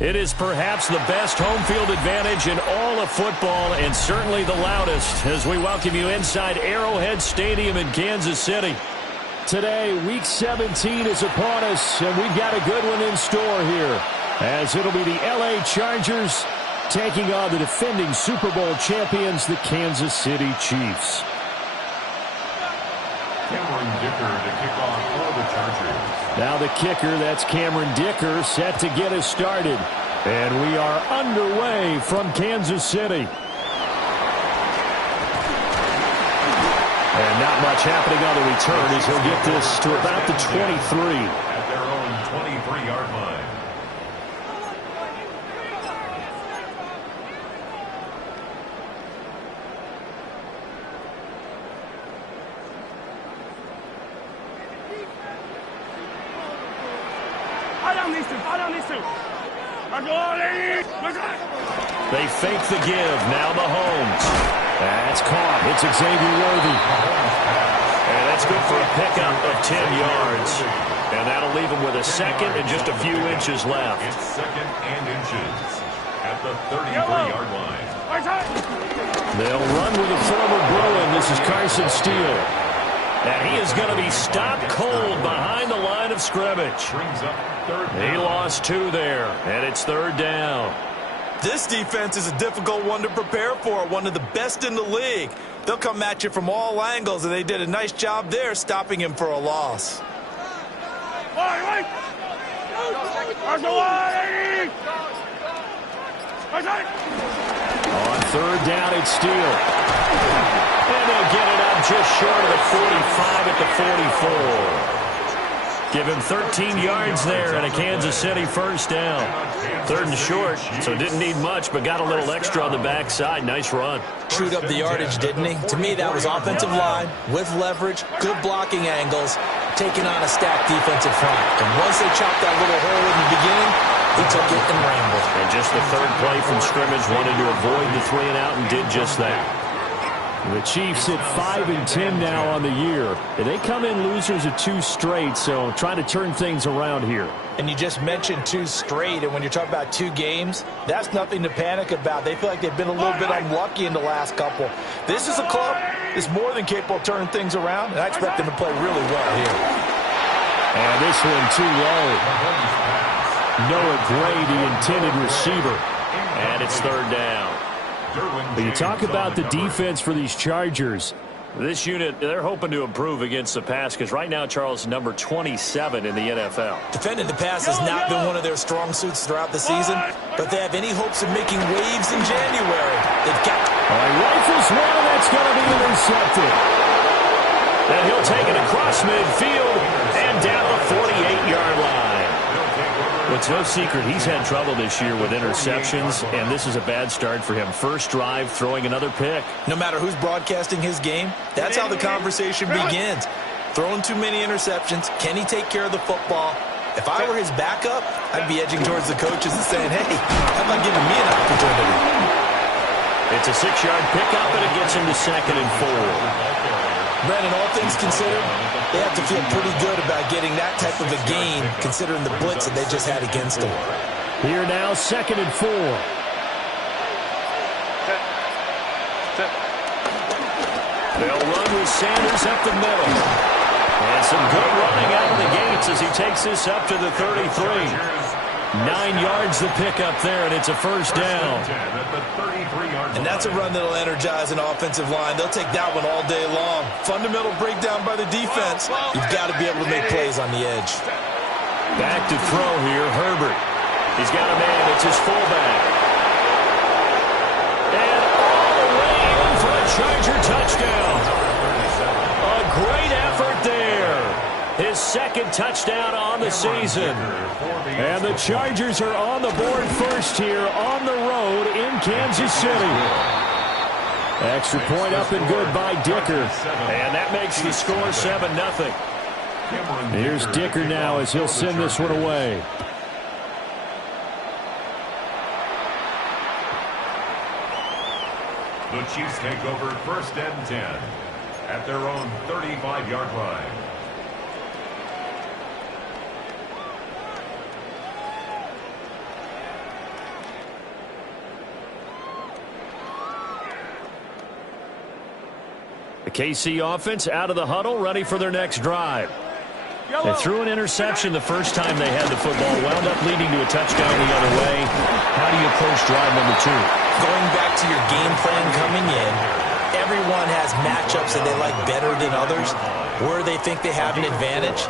It is perhaps the best home field advantage in all of football and certainly the loudest as we welcome you inside Arrowhead Stadium in Kansas City. Today, Week 17 is upon us, and we've got a good one in store here as it'll be the L.A. Chargers taking on the defending Super Bowl champions, the Kansas City Chiefs. Cameron Dicker to kick off for the Chargers. Now the kicker, that's Cameron Dicker, set to get us started. And we are underway from Kansas City. And not much happening on the return as he'll get this to about the 23. At their own 23-yard line. They fake the give. Now Mahomes. That's caught. It's Xavier Worthy. And that's good for a pickup of 10 yards. And that'll leave him with a second and just a few inches left. It's second and inches at the 33-yard line. They'll run with a former Bruin. This is Carson Steele. And he is going to be stopped cold behind the line of scrimmage. Brings up third down. He lost 2 there, and it's third down. This defense is a difficult one to prepare for, one of the best in the league. They'll come at you from all angles, and they did a nice job there stopping him for a loss. On third down, it's Steele. And they'll get it up just short of the 45 at the 44. Give him 13 yards there and a Kansas City first down. Third and short, so didn't need much, but got a little extra on the backside. Nice run. Chewed up the yardage, didn't he? To me, that was offensive line with leverage, good blocking angles, taking on a stacked defensive front. And once they chopped that little hole in the beginning, he took it and rambled. And just the third play from scrimmage, wanted to avoid the 3 and out and did just that. The Chiefs at 5-10 now on the year. They come in losers of 2 straight, so trying to turn things around here. And you just mentioned 2 straight, and when you're talking about 2 games, that's nothing to panic about. They feel like they've been a little bit unlucky in the last couple. This is a club that's more than capable of turning things around, and I expect them to play really well here. And this one too low. Noah Gray, the intended receiver. And it's third down. But you talk about the defense for these Chargers. This unit, they're hoping to improve against the pass because right now, Charles, number 27 in the NFL. Defending the pass has not been one of their strong suits throughout the season, but they have any hopes of making waves in January. They've got... He rifles one, and that's going to be intercepted. And he'll take it across midfield and down the 48-yard line. Well, it's no secret he's had trouble this year with interceptions, and this is a bad start for him. First drive, throwing another pick. No matter who's broadcasting his game, that's how the conversation begins. Throwing too many interceptions. Can he take care of the football? If I were his backup, I'd be edging towards the coaches and saying, hey, how about giving me an opportunity? It's a 6-yard pickup, and it gets him to 2nd and 4. Brandon, all things considered, they have to feel pretty good about getting that type of a gain, considering the blitz that they just had against them. Here now, 2nd and 4. They'll run with Sanders up the middle. And some good running out of the gates as he takes this up to the 33. 9 yards the pickup there, and it's a first down. And that's a run that'll energize an offensive line. They'll take that one all day long. Fundamental breakdown by the defense. You've got to be able to make plays on the edge. Back to throw here, Herbert. He's got a man. It's his fullback. And all the way in for a Charger touchdown. A great effort there. His 2nd touchdown on the season. And the Chargers are on the board first here on the road in Kansas City. Extra point up and good by Dicker. And that makes the score 7-0. Here's Dicker now as he'll send this one away. The Chiefs take over 1st and 10 at their own 35-yard line. KC offense out of the huddle, ready for their next drive. They threw an interception the first time they had the football, wound up leading to a touchdown the other way. How do you approach drive number 2? Going back to your game plan coming in, everyone has matchups that they like better than others, where they think they have an advantage.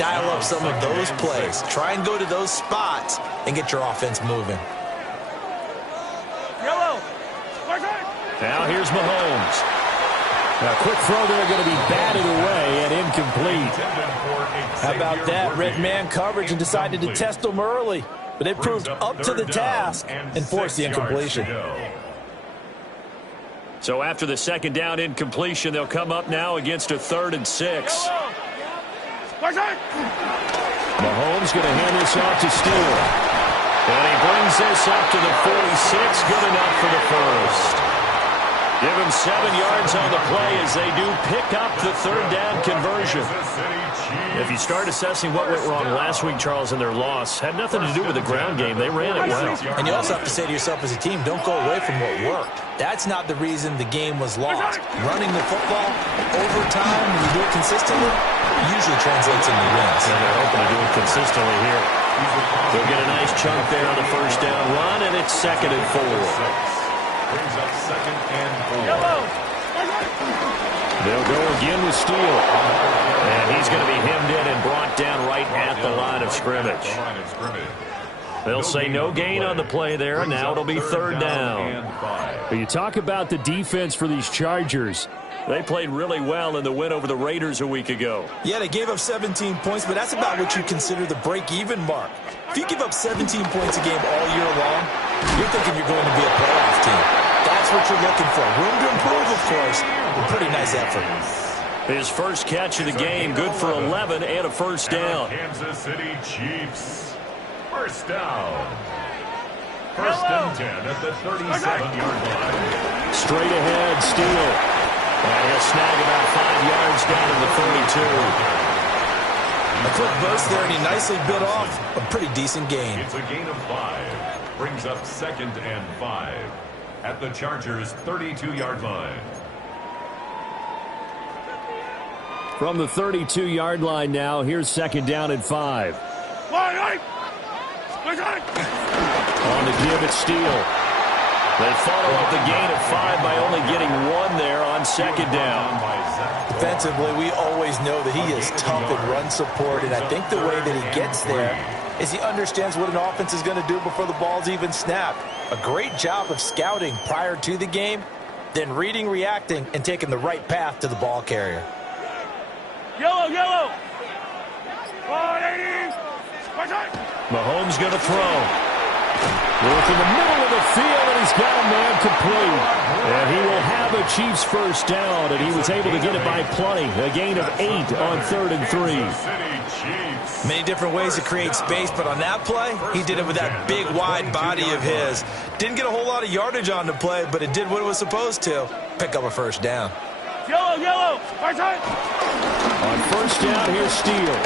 Dial up some of those plays. Try and go to those spots and get your offense moving. Now here's Mahomes. A quick throw there, going to be batted away and incomplete. How about that? Red man coverage and decided to test them early. But it proved up to the task and forced the incompletion. So after the second down incompletion, they'll come up now against a 3rd and 6. Mahomes going to hand this off to Steele. And he brings this up to the 46. Good enough for the first. Give him 7 yards on the play as they do pick up the 3rd down conversion. If you start assessing what went wrong last week, Charles, in their loss, had nothing to do with the ground game. They ran it well. And you also have to say to yourself as a team, don't go away from what worked. That's not the reason the game was lost. Running the football over time, when you do it consistently, usually translates into wins. And they're hoping to do it consistently here. They'll get a nice chunk there on the first down run, and it's 2nd and 4. Brings up 2nd and 4. They'll go again with Steele. And he's going to be hemmed in and brought down right at the line of scrimmage. They'll say no gain on the play there, and now it'll be 3rd down. But you talk about the defense for these Chargers. They played really well in the win over the Raiders a week ago. Yeah, they gave up 17 points, but that's about what you consider the break-even mark. If you give up 17 points a game all year long, you're thinking you're going to be a playoff team. That's what you're looking for. Room to improve, of course, but pretty nice effort. His first catch of the game, good for 11 and a first down. Kansas City Chiefs. First down. 1st and 10 at the 37-yard line. Straight ahead, Steele. And he'll snag about 5 yards down to the 32. A quick burst there, and he nicely bit off a pretty decent gain. It's a gain of 5. Brings up 2nd and 5 at the Chargers' 32-yard line. From the 32-yard line now, here's 2nd down and 5. On the give, it's Steele. They follow up the gain of 5 by only getting 1 there on 2nd down. Defensively, we always know that he is tough in run support, and I think the way that he gets there is he understands what an offense is going to do before the ball's even snapped. A great job of scouting prior to the game, then reading, reacting, and taking the right path to the ball carrier. Yellow. Mahomes going to throw. Work in the middle of the field, and he's got a man complete. And he will have a Chiefs first down, and he was able to get it by plenty. A gain of 8 on 3rd and 3. Many different ways to create space, but on that play, he did it with that big, wide body of his. Didn't get a whole lot of yardage on the play, but it did what it was supposed to. Pick up a first down. Yellow. Right side. On first down, here's Steele.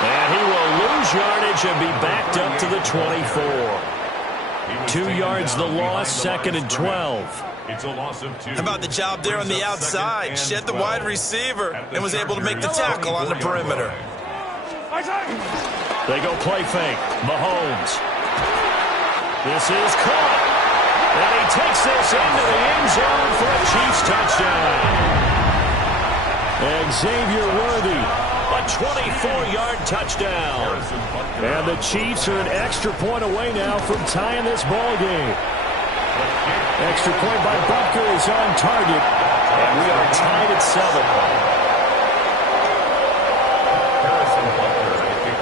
And he will lose yardage and be backed up to the 24. 2 yards the loss, 2nd and 12. It's a loss of 2. How about the job there on the outside? Shed the wide receiver and was able to make the tackle on the perimeter. They go play fake. Mahomes. This is caught. And he takes this into the end zone for a Chiefs touchdown. And Xavier Worthy, a 24-yard touchdown. And the Chiefs are an extra point away now from tying this ball game. Extra point by Butker is on target. And we are tied at 7.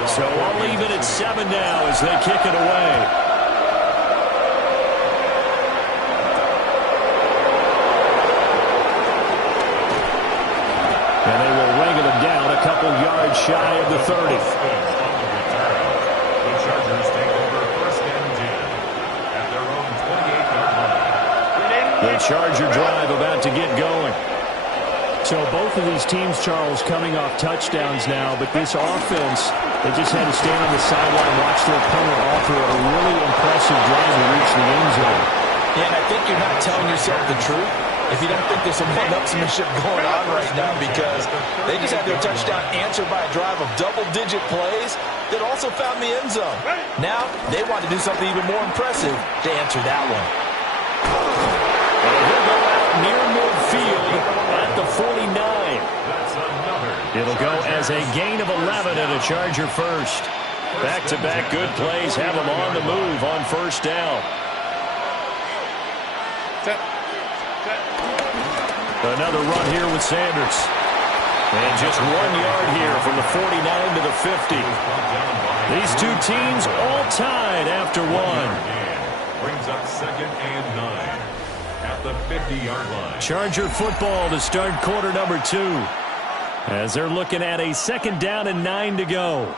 So I'll leave it at 7 now as they kick it away. And they will wrangle him down a couple yards shy of the 30. The Chargers take over 1st and 10 at their own 28-yard line. The Charger drive about to get going. So both of these teams, Charles, coming off touchdowns now, but this offense, they just had to stand on the sideline and watch their opponent offer a really impressive drive to reach the end zone. Yeah, and I think you're not telling yourself the truth if you don't think there's some one-upsmanship going on right now, because they just had their touchdown answered by a drive of double-digit plays that also found the end zone. Now, they want to do something even more impressive to answer that one. And he'll go out near midfield at the 49. It'll go as a gain of 11 and a Charger first. Back-to-back good plays have them on the move on first down. Another run here with Sanders. And just 1 yard here from the 49 to the 50. These two teams all tied after one. Brings up 2nd and 9 at the 50-yard line. Charger football to start quarter number 2. As they're looking at a 2nd down and 9 to go.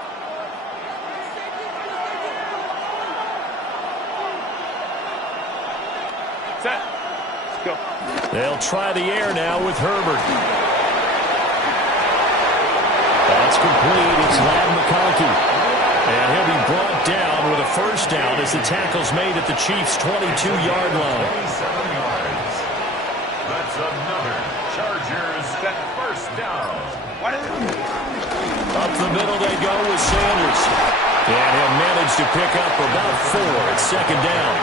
Set. Let's go. They'll try the air now with Herbert. That's complete. It's Ladd McConkey. And he'll be brought down with a first down as the tackle's made at the Chiefs' 22-yard line. 27 yards. That's another Chargers first down. Up the middle they go with Sanders. And he'll manage to pick up about 4 at 2nd down.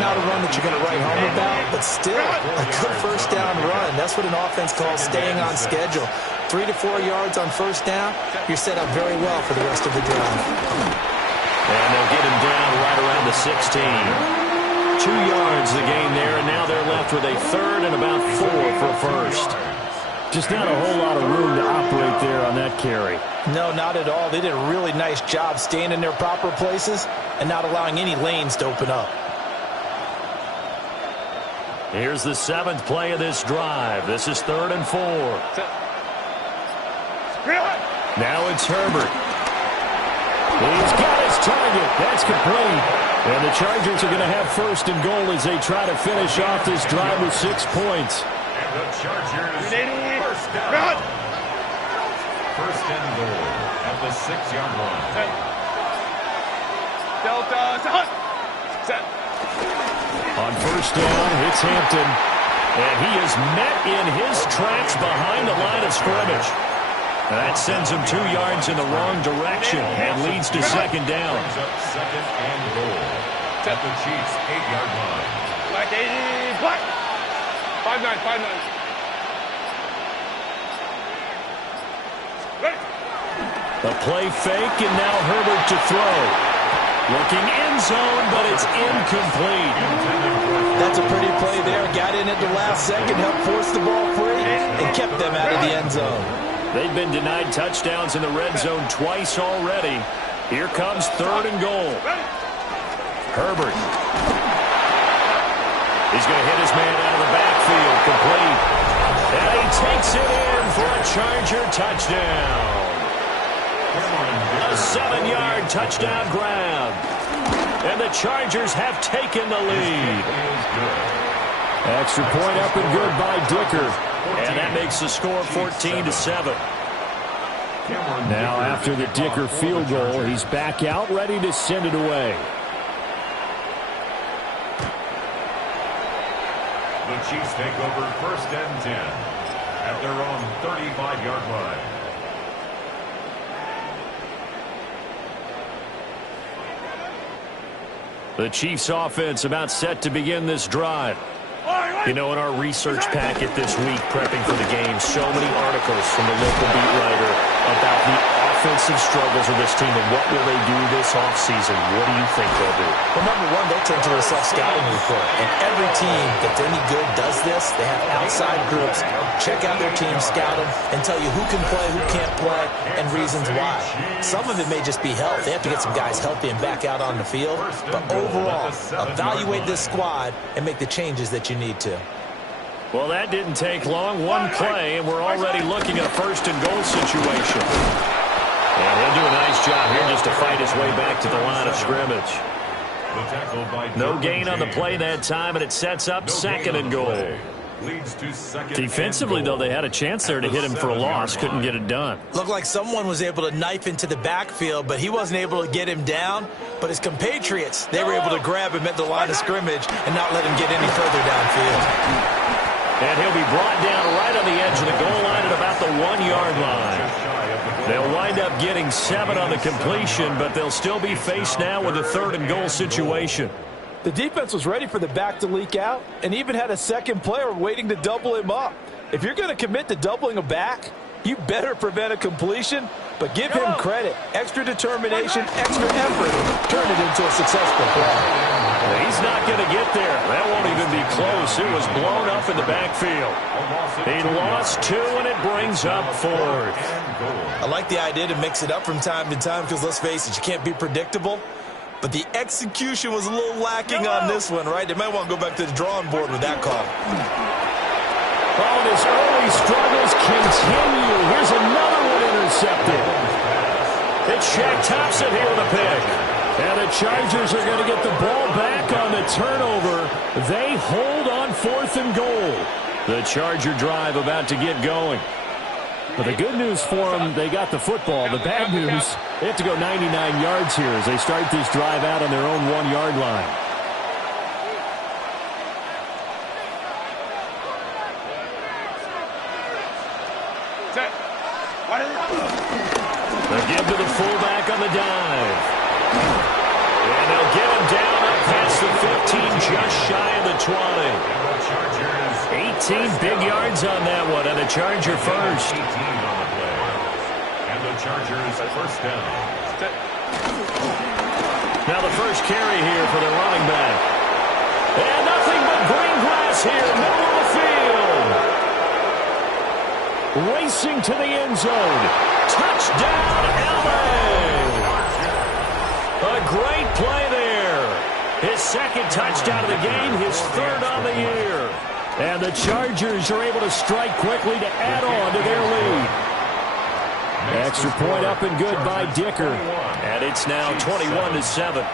Not a run that you're going to write home about, but still a good first down run. That's what an offense calls staying on schedule. 3 to 4 yards on first down, you're set up very well for the rest of the drive. And they'll get him down right around the 16. 2 yards the gain there, and now they're left with a 3rd and about 4 for first. Just not a whole lot of room to operate there on that carry. No, not at all. They did a really nice job staying in their proper places and not allowing any lanes to open up. Here's the 7th play of this drive. This is 3rd and 4. Now it's Herbert. He's got his target. That's complete. And the Chargers are going to have 1st and goal as they try to finish off this drive with 6 points. And the Chargers first down. 1st and goal at the 6-yard line. Delta. Set. On first down, it's Hampton. And he is met in his tracks behind the line of scrimmage. That sends him 2 yards in the wrong direction and leads to 2nd down. Brings up 2nd and goal at the Chiefs' 8-yard line. Black 80. Black. 5-9. 5-9. Ready. The play fake, and now Herbert to throw. Looking end zone, but it's incomplete. That's a pretty play there. Got in at the last second, helped force the ball free, and kept them out of the end zone. They've been denied touchdowns in the red zone twice already. Here comes 3rd and goal. Herbert. He's going to hit his man out of the backfield, complete. And he takes it in for a Charger touchdown. A 7-yard touchdown grab. And the Chargers have taken the lead. Extra point up and good by Dicker. And that makes the score 14-7. Now after the Dicker field goal, he's back out ready to send it away. The Chiefs take over 1st and 10 at their own 35-yard line. The Chiefs offense about set to begin this drive. You know, in our research packet this week, prepping for the game, so many articles from the local beat writer about the offensive struggles of this team and what will they do this offseason. What do you think they'll do? Well, number one, they'll turn to a self-scouting report. And every team that's any good does this. They have outside groups, check out their team, scout them, and tell you who can play, who can't play, and reasons why. Some of it may just be health. They have to get some guys healthy and back out on the field. But overall, evaluate this squad and make the changes that you need to. Well, that didn't take long. One play, and we're already looking at a 1st and goal situation. And he'll do a nice job here just to fight his way back to the line of scrimmage. No gain on the play that time, and it sets up 2nd and goal. leads to second. Defensively, though, they had a chance there to hit him for a loss. Couldn't get it done. Looked like someone was able to knife into the backfield, but he wasn't able to get him down. But his compatriots, they were able to grab him at the line of scrimmage and not let him get any further downfield. And he'll be brought down right on the edge of the goal line at about the 1-yard line. They'll wind up getting 7 on the completion, but they'll still be faced now with a 3rd and goal situation. The defense was ready for the back to leak out and even had a second player waiting to double him up. If you're going to commit to doubling a back, you better prevent a completion, but give him credit. Extra determination, extra effort, turn it into a successful play. He's not going to get there. That won't even be close. It was blown up in the backfield. He lost 2, and it brings up 4th. I like the idea to mix it up from time to time because, let's face it, you can't be predictable. But the execution was a little lacking on this one, right? They might want to go back to the drawing board with that call. Oh, his early struggles continue. Here's another one intercepted. It's Shaq Thompson here with a pick. And the Chargers are going to get the ball back on the turnover. They hold on 4th and goal. The Charger drive about to get going. But the good news for them, they got the football. The bad news, they have to go 99 yards here as they start this drive out on their own 1-yard line. They give to the fullback on the dive. And they'll get him down up past the 15, just shy of the 20. 18 big yards on that one, and a Charger first. 18 on the play. And the Chargers first down. Now the first carry here for the running back. And nothing but green grass here, middle of the field. Racing to the end zone. Touchdown, LA! A great play there. His 2nd touchdown of the game, his 3rd on the year. And the Chargers are able to strike quickly to add on to their lead. Extra point up and good by Dicker. And it's now 21-7.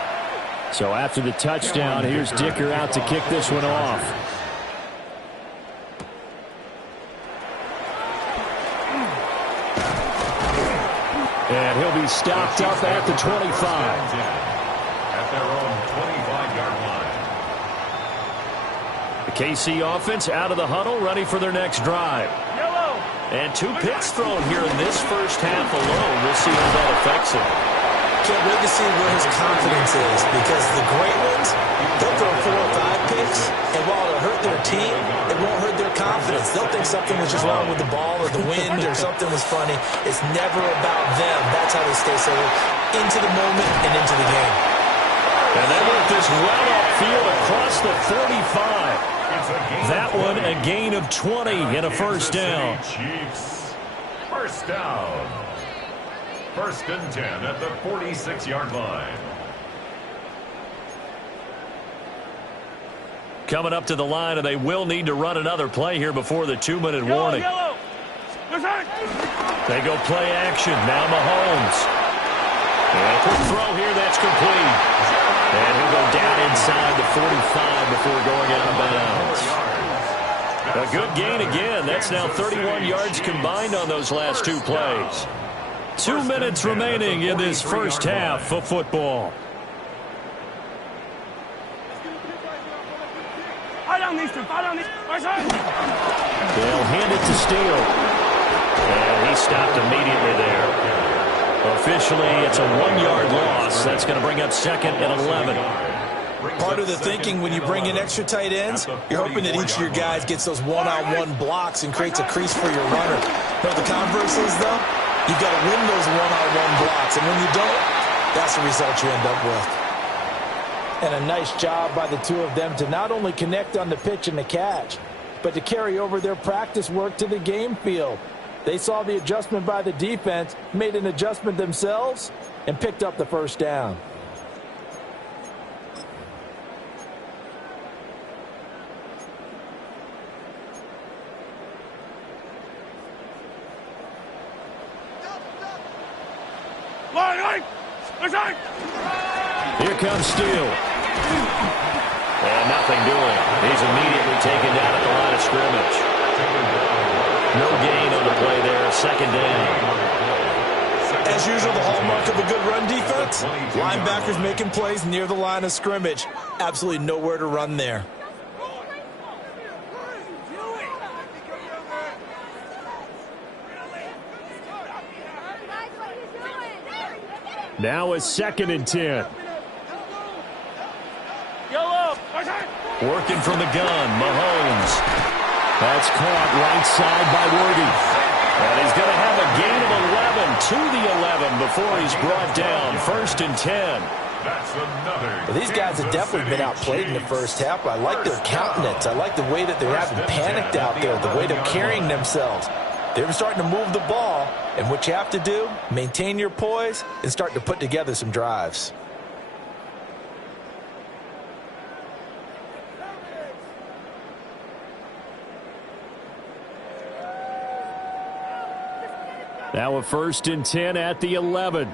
So after the touchdown, here's Dicker out to kick this one off. And he'll be stopped up at the 25. At their own 25-yard line. The KC offense out of the huddle, ready for their next drive. And 2 picks thrown here in this first half alone. We'll see how that affects him. Can't wait to see where his confidence is because the great ones, they'll throw 4 or 5 picks, and while it'll hurt their team, it won't hurt their confidence. They'll think something was just wrong with the ball or the wind or something was funny. It's never about them. That's how they stay so into the moment and into the game. And they work this well upfield across the 45. That one a gain of 20 and a first down. Chiefs. First down. 1st and 10 at the 46-yard line. Coming up to the line, and they will need to run another play here before the 2-minute warning. They go play action. Now Mahomes. And a quick throw here, that's complete. And he'll go down inside the 45 before going out of bounds. A good gain again. That's now 31 yards combined on those last 2 plays. 2 minutes remaining in this first half of football. They'll hand it to Steele. And he stopped immediately there. Officially, it's a 1-yard loss. That's going to bring up 2nd and 11. Part of the thinking when you bring in extra tight ends, you're hoping that each of your guys gets those one-on-one blocks and creates a crease for your runner. But the converse is, though, you've got to win those one-on-one blocks. And when you don't, that's the result you end up with. And a nice job by the 2 of them to not only connect on the pitch and the catch, but to carry over their practice work to the game field. They saw the adjustment by the defense, made an adjustment themselves, and picked up the first down. Here comes Steele. And nothing doing. He's immediately taken down at the line of scrimmage. No gain on the play there. Second down. As usual, the hallmark of a good run defense, linebackers making plays near the line of scrimmage. Absolutely nowhere to run there. Now a 2nd and 10. Working from the gun, Mahomes. That's caught right side by Worthy. And he's going to have a gain of 11 to the 11 before he's brought down. 1st and 10. Well, these guys have definitely been outplayed in the first half, but I like their countenance. I like the way that they're having panicked out there, the way they're carrying themselves. They're starting to move the ball, and what you have to do, maintain your poise and start to put together some drives. Now a 1st and 10 at the 11.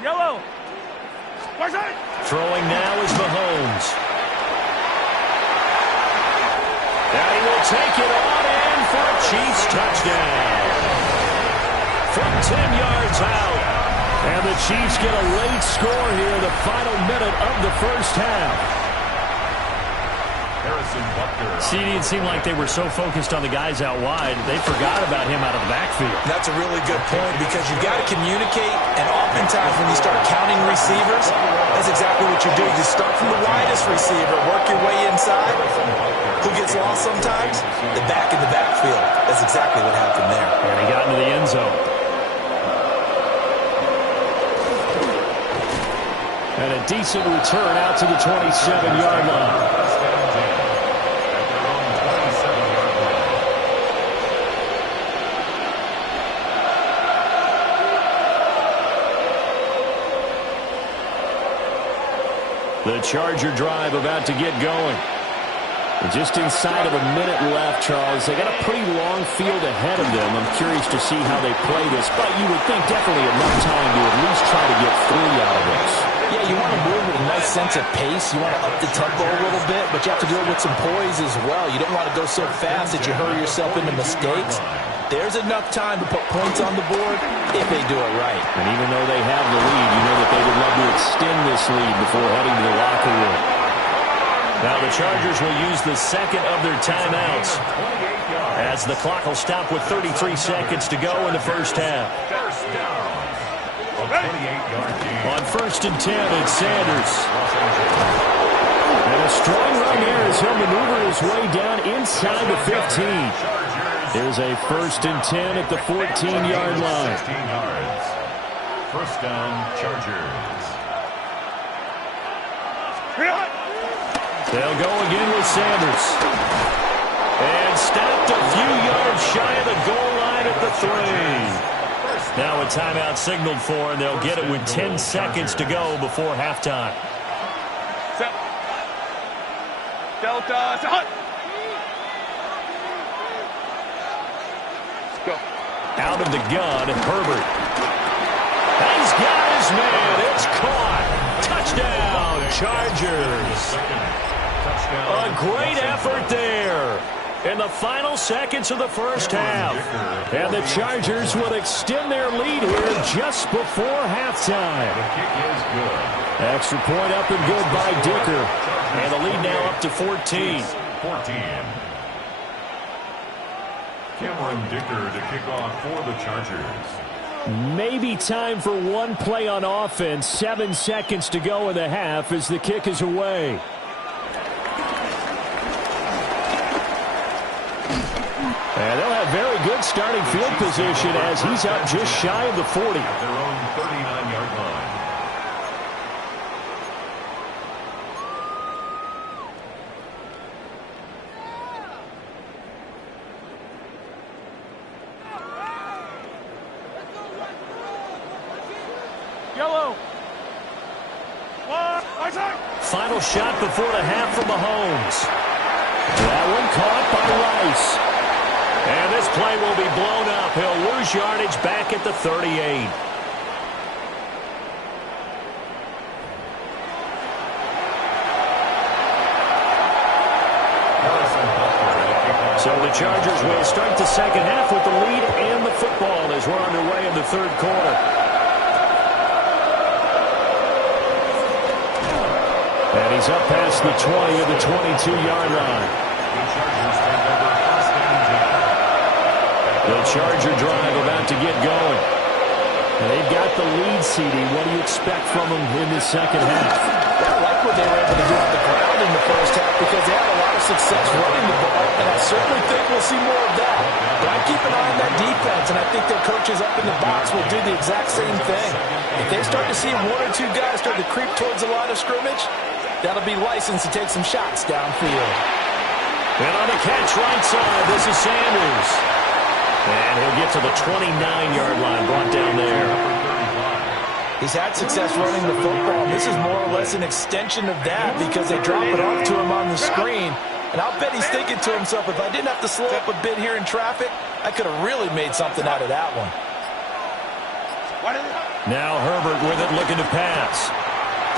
Yellow. Throwing now is Mahomes. Now he will take it on in for a Chiefs touchdown. From 10 yards out. And the Chiefs get a late score here in the final minute of the first half. It seemed like they were so focused on the guys out wide, they forgot about him out of the backfield. That's a really good point because you've got to communicate, and oftentimes when you start counting receivers, that's exactly what you do. You start from the widest receiver, work your way inside. Who gets lost sometimes? The back in the backfield. That's exactly what happened there. And he got into the end zone. And a decent return out to the 27-yard line. The Charger drive about to get going. And just inside of a minute left, Charles. They got a pretty long field ahead of them. I'm curious to see how they play this, but you would think definitely enough time to at least try to get 3 out of this. Yeah, you want to move with a nice sense of pace. You want to up the tempo a little bit, but you have to do it with some poise as well. You don't want to go so fast that you hurry yourself into mistakes. There's enough time to put points on the board if they do it right. And even though they have the lead, you know that they would love to extend this lead before heading to the locker room. Now the Chargers will use the second of their timeouts as the clock will stop with 33 seconds to go in the first half. On 1st and 10, it's Sanders. And a strong run there as he'll maneuver his way down inside the 15. There's a 1st and 10 at the 14-yard line. 1st down, Chargers. They'll go again with Sanders. And stopped a few yards shy of the goal line at the 3. Now a timeout signaled for, and they'll get it with 10 seconds to go before halftime. Set. Delta. Set. Hut. Go. Out of the gun, Herbert. He's got his man. It's caught. Touchdown, Chargers. A great effort there in the final seconds of the first half. And the Chargers will extend their lead here just before halftime. Extra point up and good by Dicker. And the lead now up to 14. Cameron Dicker to kick off for the Chargers. Maybe time for one play on offense. 7 seconds to go in the half as the kick is away. And they'll have very good starting field position as he's up just shy of the 40. At their own 39-yard line. Yellow. Final shot before the half from Mahomes. That one caught by Rice. And this play will be blown up. He'll lose yardage back at the 38. So the Chargers will start the second half with the lead and the football as we're underway in the third quarter. And he's up past the 20 of the 22-yard line. The Charger drive about to get going. And they've got the lead, CD. What do you expect from them in the second half? I like what they were able to do on the ground in the first half because they had a lot of success running the ball, and I certainly think we'll see more of that. But I keep an eye on that defense, and I think their coaches up in the box will do the exact same thing. If they start to see one or two guys start to creep towards the line of scrimmage, that'll be licensed to take some shots downfield. And on the catch right side, this is Sanders. And he'll get to the 29-yard line, brought down there. He's had success running the football. This is more or less an extension of that because they drop it off to him on the screen. And I'll bet he's thinking to himself, if I didn't have to slow up a bit here in traffic, I could have really made something out of that one. Now Herbert with it, looking to pass.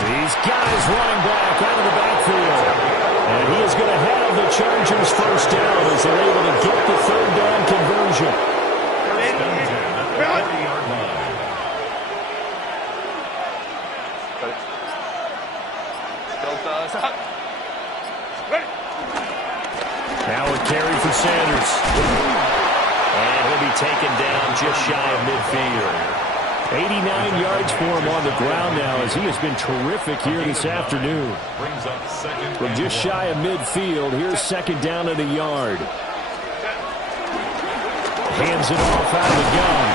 He's got his running back out of the backfield. And he is going to have the Chargers first down as they're able to get the third down conversion. Now a carry for Sanders. And he'll be taken down just shy of midfield. 89 yards for him on the ground now as he has been terrific here this afternoon. From just shy of midfield, here's second down at a yard. Hands it off out of the gun.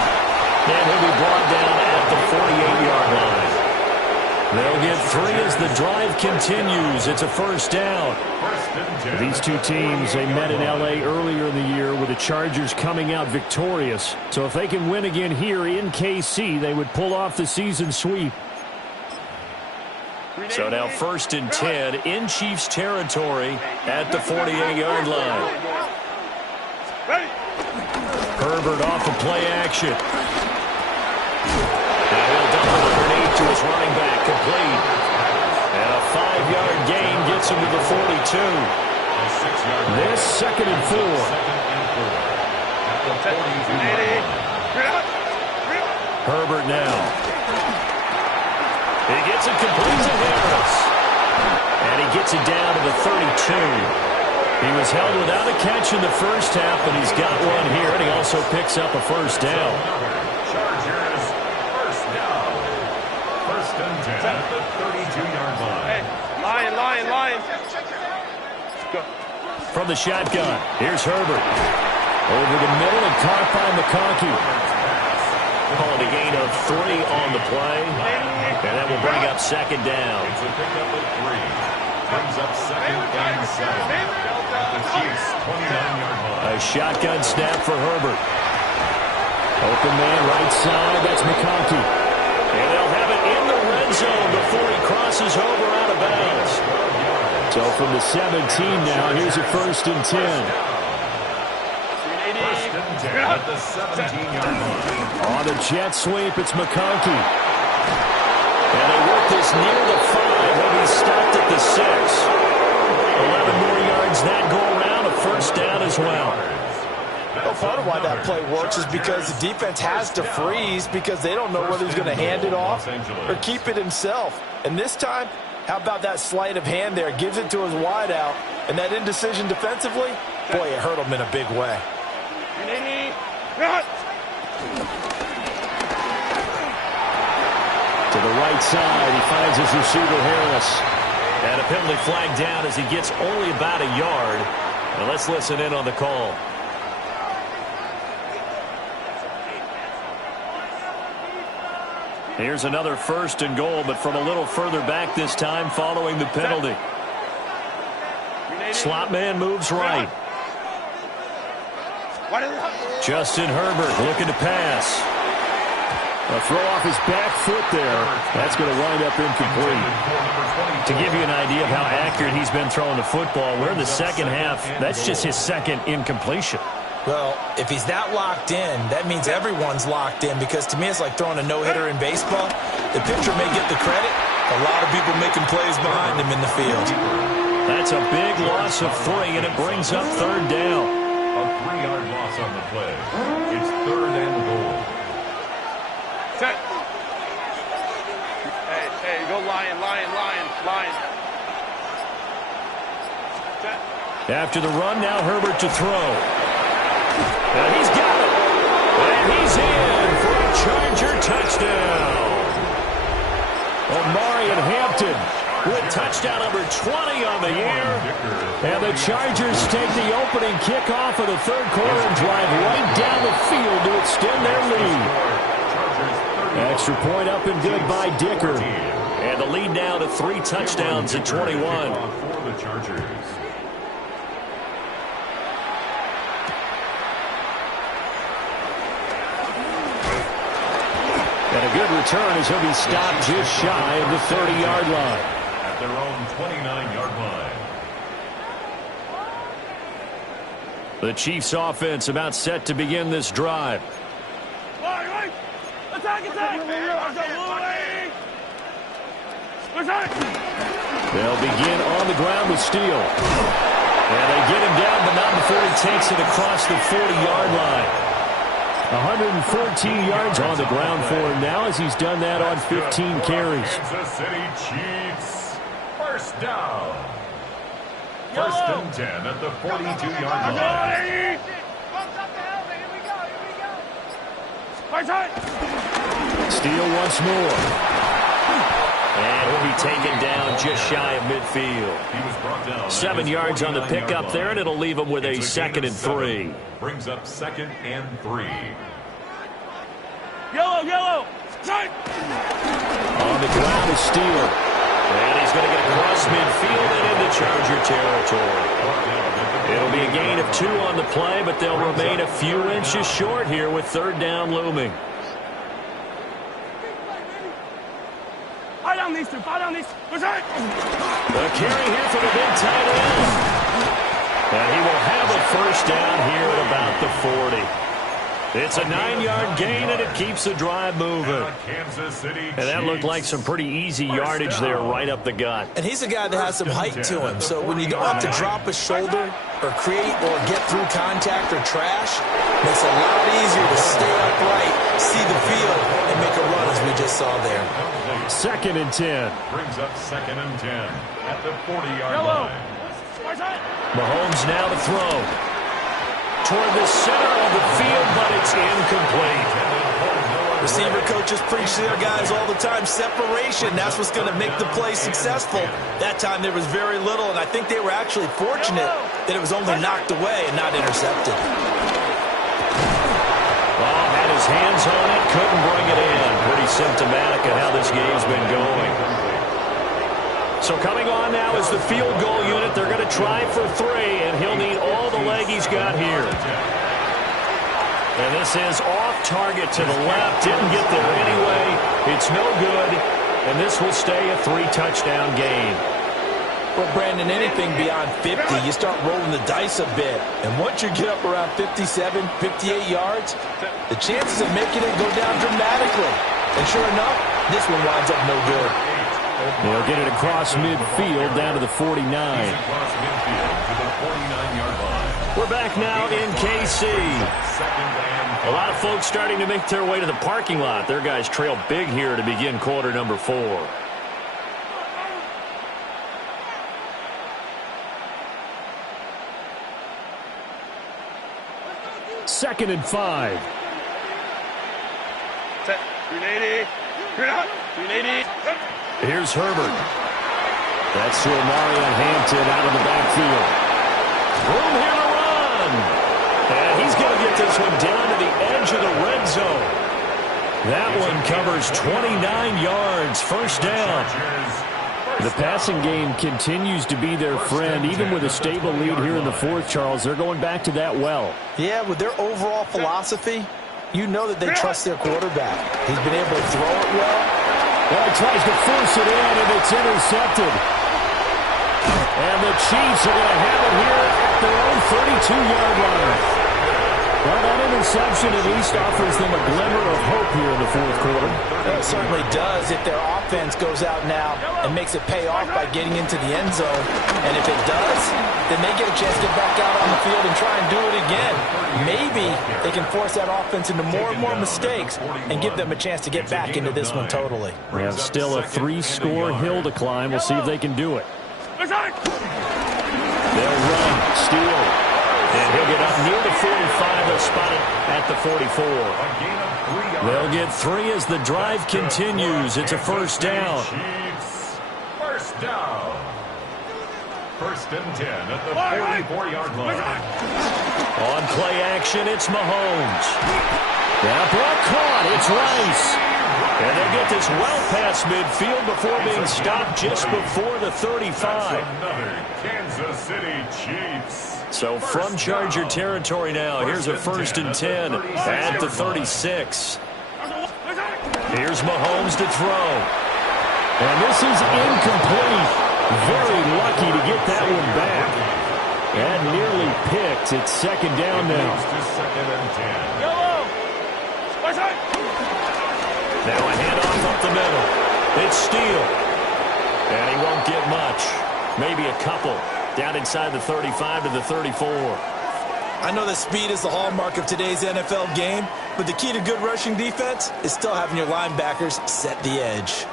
And he'll be brought down at the 48-yard line. They'll get three as the drive continues. It's a first down. These two teams, they met in L.A. earlier in the year with the Chargers coming out victorious. So if they can win again here in KC, they would pull off the season sweep. So now first and 10 in Chiefs territory at the 48-yard line. Herbert off of play action. Now he'll dump it underneath to his running back, complete. And a 5-yard gain gets him to the 42. This second and 4. Herbert now. He gets it complete to Harris. And he gets it down to the 32. He was held without a catch in the first half, but he's got one here, and he also picks up a first down. Chargers, first down. First and 10 at the 32-yard line. Hey, lion. Go. From the shotgun, here's Herbert. Over the middle and caught by McConkey. Calling a gain of 3 on the play. And that will bring up second down. It's a pickup of 3. Brings up second and 7 at the Chiefs' 29-yard line. A shotgun snap for Herbert. Open man right side, that's McConkey. And they'll have it in the red zone before he crosses over out of bounds. So from the 17 now, here's a first and 10. First and 10 at the 17-yard line. On a jet sweep, it's McConkey. And they work this near the 5. He'll be stopped at the 6. 11 more yards that go around, a first down as well. Well, part of why that play works is because the defense has to freeze because they don't know whether he's going to hand it off or keep it himself. And this time, how about that sleight of hand there? Gives it to his wideout. And that indecision defensively, boy, it hurt him in a big way. To the right side, he finds his receiver, Harris. And a penalty flag down as he gets only about a yard. And let's listen in on the call. Here's another first and goal, but from a little further back this time following the penalty. Slot man moves right. Justin Herbert looking to pass. A throw off his back foot there. That's going to wind up incomplete. To give you an idea of how accurate he's been throwing the football, we're in the second half. That's just his second incompletion. Well, if he's that locked in, that means everyone's locked in because to me it's like throwing a no-hitter in baseball. The pitcher may get the credit. A lot of people making plays behind him in the field. That's a big loss of 3, and it brings up third down. A 3-yard loss on the play. It's 3rd and goal. Set. Hey, go lion. Set. After the run, now Herbert to throw. And he's got it. And he's in for a Charger touchdown. Omarion Hampton with touchdown number 20 on the year. And the Chargers take the opening kickoff of the third quarter and drive right down the field to extend their lead. Extra point up and good by Dicker. And the lead now to 3 touchdowns at 21. For the Chargers. And a good return as he'll be stopped just shy of the 30-yard line. At their own 29-yard line. The Chiefs offense about set to begin this drive. They'll begin on the ground with Steele. And they get him down, but not before he takes it across the 40-yard line. 114 yards on the ground for him now as he's done that on 15 carries. Kansas City Chiefs. First down. 1st and 10 at the 42-yard line. Steele once more. And he'll be taken down just shy of midfield. He was brought down. 7 yards on the pickup there, and it'll leave him with a 2nd and 3. Brings up 2nd and 3. Yellow. On the ground is Steele. And he's going to get across midfield and into Charger territory. It'll be a gain of 2 on the play, but they'll remain a few inches short here with 3rd down looming. Fight on these two. The carry here for the big tight end. And he will have a 1st down here at about the 40. It's a 9-yard gain, and it keeps the drive moving. And that looked like some pretty easy yardage there right up the gut. And he's a guy that has some height to him, so when you don't have to drop a shoulder or create or get through contact or trash, it makes it a lot easier to stay upright, see the field, and make a run as we just saw there. 2nd and 10. Brings up 2nd and 10 at the 40-yard line. Mahomes now to throw. Toward the center of the field, but it's incomplete. Receiver coaches preach to their guys all the time. Separation, that's what's going to make the play successful. That time there was very little, and I think they were actually fortunate that it was only knocked away and not intercepted. Well, had his hands on it, couldn't bring it in. Pretty symptomatic of how this game's been going. So coming on now is the field goal unit. They're going to try for 3, and he'll need all the leg he's got here. And this is off target to the left. Didn't get there anyway. It's no good, and this will stay a 3-touchdown game. Well, Brandon, anything beyond 50, you start rolling the dice a bit. And once you get up around 57, 58 yards, the chances of making it go down dramatically. And sure enough, this one winds up no good. They'll get it across midfield down to the 49. Across midfield to the 49-yard line. We're back now in KC. A lot of folks starting to make their way to the parking lot. Their guys trail big here to begin quarter number 4. Second and 5. Set. 380. 380. Here's Herbert. That's to Omarion Hampton out of the backfield. Room here to run. And he's going to get this one down to the edge of the red zone. That one covers 29 yards. 1st down. The passing game continues to be their friend. Even with a stable lead here in the 4th, Charles, they're going back to that well. Yeah, with their overall philosophy, you know that they trust their quarterback. He's been able to throw it well. Well, he tries to force it in, and it's intercepted. And the Chiefs are going to have it here at their own 32-yard line. Well, that interception at least offers them a glimmer of hope here in the fourth quarter. It certainly does if their offense goes out now and makes it pay off by getting into the end zone. And if it does, then they get a chance to get back out on the field and try and do it again. Maybe they can force that offense into more and more mistakes and give them a chance to get back into this one totally. We have still a 3-score hill to climb. We'll see if they can do it. They'll run, steal, and he'll get up near the 45. They'll spot it at the 44. They'll get 3 as the drive continues. It's a first down. First down. First and 10 at the 44-yard line. On play action, it's Mahomes. That ball caught. It's Rice. And they'll get this well past midfield before being stopped just before the 35. Another Kansas City Chiefs. So from Charger territory now, here's a first and 10 at the 36. Here's Mahomes to throw. And this is incomplete. Very lucky to get that one back. And nearly picked. It's second down now. Second and 10. Now a handoff up the middle. It's Steele. And he won't get much. Maybe a couple. Down inside the 35 to the 34. I know that speed is the hallmark of today's NFL game, but the key to good rushing defense is still having your linebackers set the edge.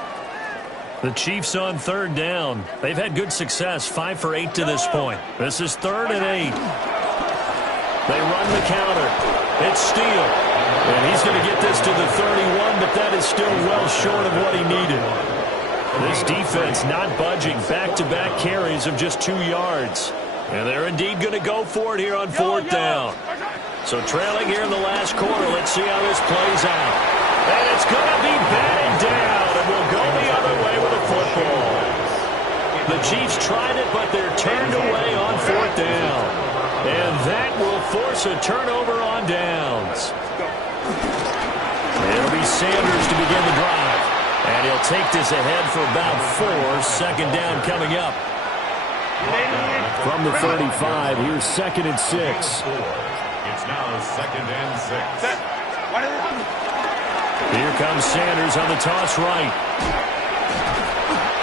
The Chiefs on third down. They've had good success, 5 for 8 to this point. This is 3rd and 8. They run the counter. It's Steele. And he's going to get this to the 31, but that is still well short of what he needed. This defense not budging. Back-to-back carries of just 2 yards. And they're indeed going to go for it here on 4th down. So trailing here in the last quarter, let's see how this plays out. And it's going to be batted down, and we'll go the other way with a football. The Chiefs tried it, but they're turned away on 4th down. And that will force a turnover on downs. It'll be Sanders to begin the drive. And he'll take this ahead for about 4. Second down coming up. From the 35, here's 2nd and 6. It's now 2nd and 6. Here comes Sanders on the toss right.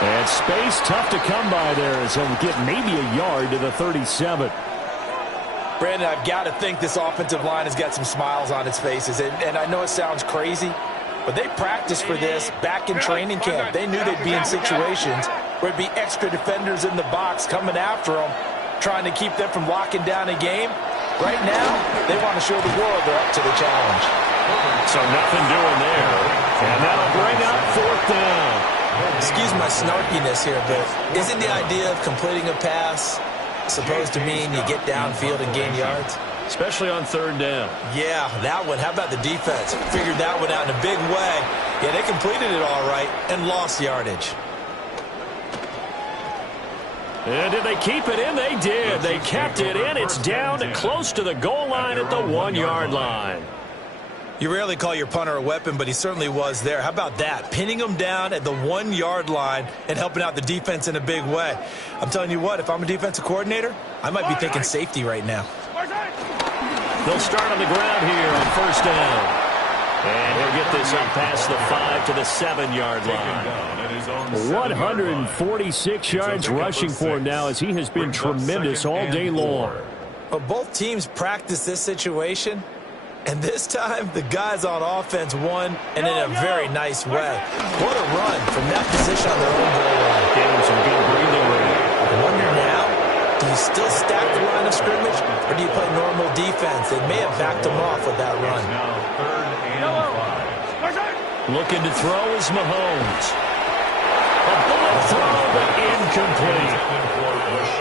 And space tough to come by there as he'll get maybe a yard to the 37. Brandon, I've got to think this offensive line has got some smiles on its faces. And I know it sounds crazy, but they practiced for this back in training camp. They knew they'd be in situations where it'd be extra defenders in the box coming after them, trying to keep them from locking down a game. Right now, they want to show the world they're up to the challenge. So nothing doing there. And that'll bring up 4th down. Excuse my snarkiness here, but isn't the idea of completing a pass supposed to mean you get downfield and gain yards? Especially on 3rd down. Yeah, that one. How about the defense? Figured that one out in a big way. Yeah, they completed it all right and lost yardage. And did they keep it in? They did. They kept it in. It's down close to the goal line at the 1-yard line. You rarely call your punter a weapon, but he certainly was there. How about that? Pinning him down at the 1-yard line and helping out the defense in a big way. I'm telling you what, if I'm a defensive coordinator, I might be thinking safety right now. They'll start on the ground here on 1st down. And he'll get this up past the 5 to the 7-yard line. 146 yards rushing for him now as he has been tremendous all day long. But both teams practice this situation. And this time, the guys on offense won, and in a very nice way. What a run from that position on their own goal line. Gave them some good breathing room. I wonder now, do you still stack the line of scrimmage, or do you play normal defense? They may have backed them off with that run. Now 3rd and 5. Looking to throw is Mahomes. A bullet throw, but incomplete.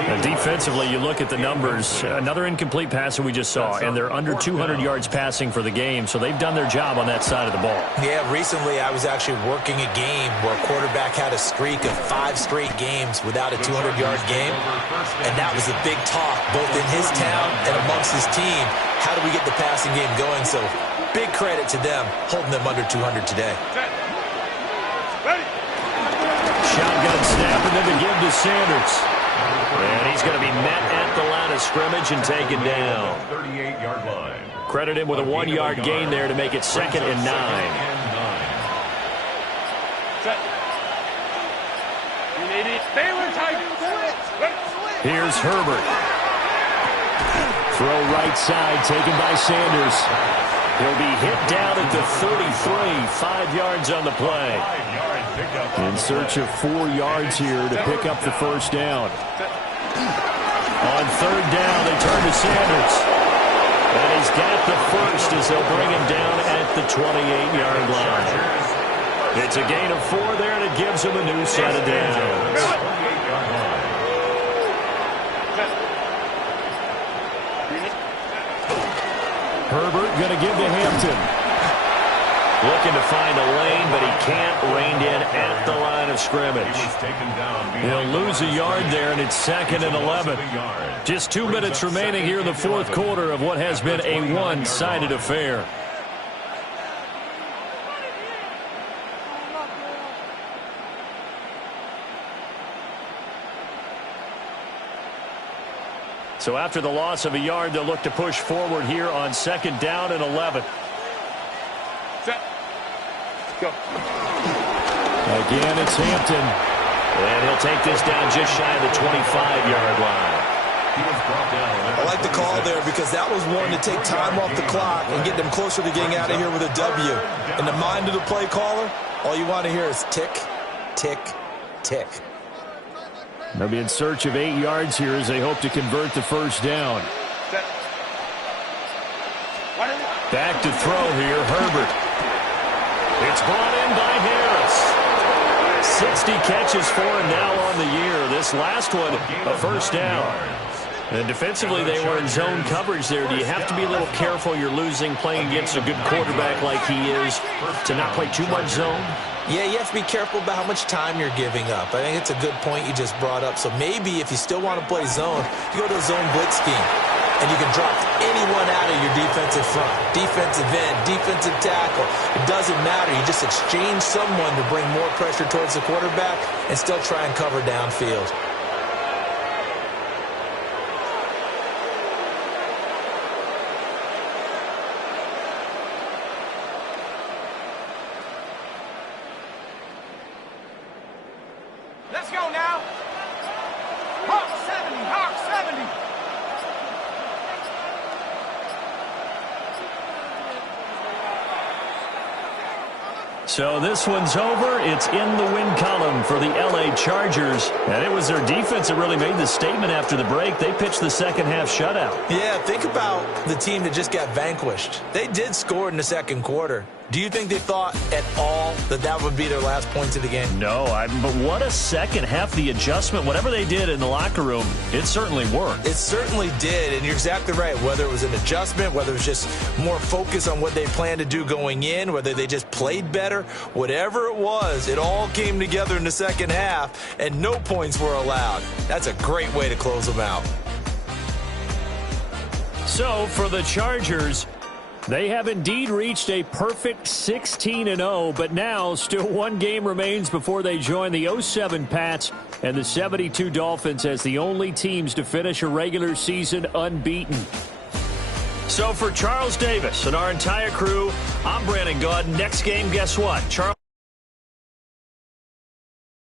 And defensively, you look at the numbers. Another incomplete pass that we just saw, and they're under 200 yards passing for the game, so they've done their job on that side of the ball. Yeah, recently I was actually working a game where a quarterback had a streak of 5 straight games without a 200-yard game, and that was a big talk both in his town and amongst his team. How do we get the passing game going? So big credit to them holding them under 200 today. Shotgun snap, and then to give to Sanders. And he's going to be met at the line of scrimmage and taken down. 38-yard line. Credit him with a 1-yard gain there to make it 2nd and 9. Set. Here's Herbert. Throw right side taken by Sanders. He'll be hit down at the 33, 5 yards on the play. In search of 4 yards here to pick up the first down. On 3rd down, they turn to Sanders. And he's got the first as they'll bring him down at the 28-yard line. It's a gain of 4 there, and it gives him a new set of downs. Herbert going to give to Hampton. Looking to find a lane, but he can't rein in at the line of scrimmage. He'll lose a yard there, and it's 2nd and 11. Just 2 minutes remaining here in the 4th quarter of what has been a one-sided affair. So after the loss of a yard, they'll look to push forward here on 2nd down and 11. Set. Go. Again, it's Hampton. And he'll take this down just shy of the 25-yard line. I like the call there because that was one to take time off the clock and get them closer to getting out of here with a W. In the mind of the play caller, all you want to hear is tick, tick, tick. They'll be in search of 8 yards here as they hope to convert the first down. Set. Back to throw here, Herbert. It's brought in by Harris. 60 catches for him now on the year. This last one, a first down. And defensively, they were in zone coverage there. Do you have to be a little careful you're losing playing against a good quarterback like he is to not play too much zone? Yeah, you have to be careful about how much time you're giving up. I think it's a good point you just brought up. So maybe if you still want to play zone, you go to a zone blitz scheme. And you can drop anyone out of your defensive front. Defensive end, defensive tackle. It doesn't matter. You just exchange someone to bring more pressure towards the quarterback and still try and cover downfield. Let's go now. Hawk 70, Hawk 70. So this one's over. It's in the win column for the L.A. Chargers. And it was their defense that really made the statement after the break. They pitched the second half shutout. Yeah, think about the team that just got vanquished. They did score in the second quarter. Do you think they thought at all that that would be their last points of the game? No, but what a second half. The adjustment, whatever they did in the locker room, it certainly worked. It certainly did, and you're exactly right. Whether it was an adjustment, whether it was just more focus on what they planned to do going in, whether they just played better, whatever it was, it all came together in the second half, and no points were allowed. That's a great way to close them out. So for the Chargers, they have indeed reached a perfect 16-0, but now still one game remains before they join the 07 Pats and the 72 Dolphins as the only teams to finish a regular season unbeaten. So for Charles Davis and our entire crew, I'm Brandon Gaudin. Next game, guess what? Charles